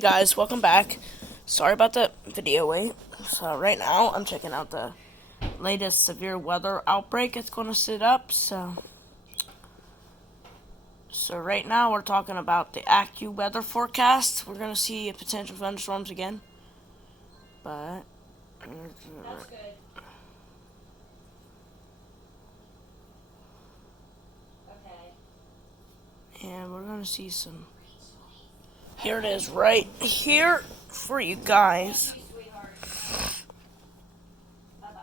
Hey guys, welcome back. Sorry about the video wait. So right now I'm checking out the latest severe weather outbreak it's going to sit up. So right now we're talking about the AccuWeather forecast. We're going to see potential thunderstorms again. But That's good. Okay. and we're going to see some. Here it is right here for you guys. Thank you, sweetheart. Bye-bye.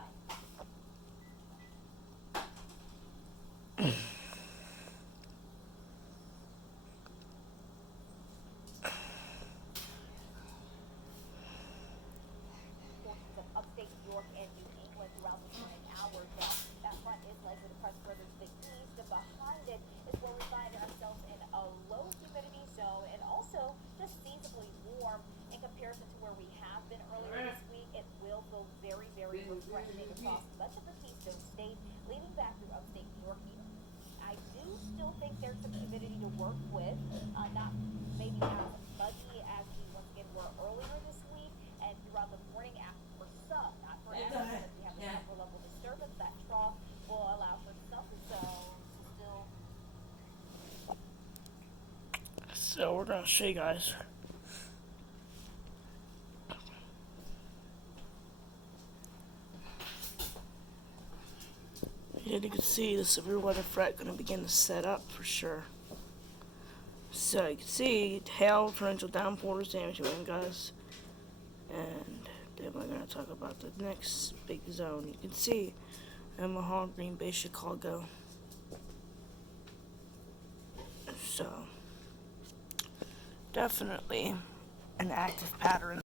Portions of upstate New York and New England throughout the morning hours. Now, that front is likely to press further to the east, and behind it is where we find ourselves in a low humidity zone and also just seasonably warm in comparison to where we have been earlier this week. It will feel very, very refreshing across much of the Keystone State, leading back through upstate New York. I do still think there's some humidity to work with, not maybe as muggy as we once again were earlier this week and throughout the morning after for some, not for everyone. As we have the upper level disturbance, that trough will allow for some zones still. So we're going to show you guys. And you can see the severe weather threat going to begin to set up for sure. So you can see hail, torrential downpours, damaging wind gusts, and then we're going to talk about the next big zone. You can see Omaha, Green Bay, Chicago. So definitely an active pattern.